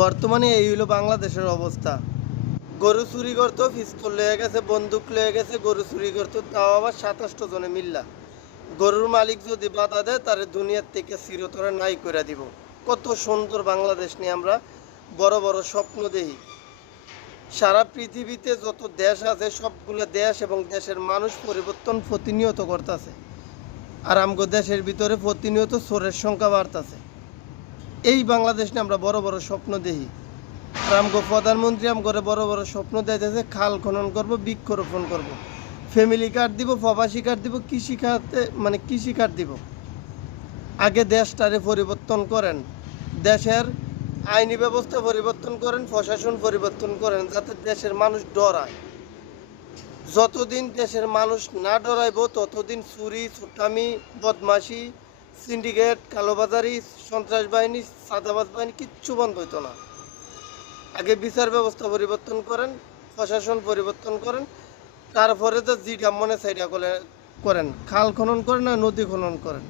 বর্তমানে এই হলো বাংলাদেশের অবস্থা। গরু চুরি করতো, পিস্তল লয়ে গেছে, বন্দুক লয়ে গেছে, গরু চুরি করতো, তাও আবার 27 জনে মিল্লা। গরুর মালিক যদি বাধা দেয় তারে দুনিয়ার থেকে চিরতরে নাই করে দিব। কত সুন্দর বাংলাদেশ নিয়ে আমরা বড় বড় স্বপ্ন দেখি। সারা পৃথিবীতে যত দেশ আছে সবগুলো দেশ এবং দেশের মানুষ পরিবর্তন প্রতিনিয়ত করতেছে, আর আমগো দেশের ভিতরে প্রতিনিয়ত চোরের সংখ্যা বাড়তেছে। এই বাংলাদেশ নিয়ে আমরা বড় বড় স্বপ্ন দেখি, আর আমগো প্রধানমন্ত্রী আমগরে বড় বড় স্বপ্ন দিতেছে, খাল খনন করব, বৃক্ষরোপণ করব, ফ্যামিলি কার্ড দিব, প্রবাসী কার্ড দিব, কৃষি খাতে মানে কৃষি কার্ড দিব। আগে দেশটারে পরিবর্তন করেন, দেশের আইনি ব্যবস্থা পরিবর্তন করেন, প্রশাসন পরিবর্তন করেন, যাতে দেশের মানুষ ডরায়। যতদিন দেশের মানুষ না ডরাইব ততদিন চুরি, চুটামি, বদমাশি, সিন্ডিকেট, কালোবাজারি, সন্ত্রাস বাহিনী, সাদাবাজ বাহিনী কিচ্ছু বন্ধ হইতো না। আগে বিচার ব্যবস্থা পরিবর্তন করেন, প্রশাসন পরিবর্তন করেন, তারপরে তো যেটা মনে চাইটা করেন, খাল খনন করেন আর নদী খনন করেন।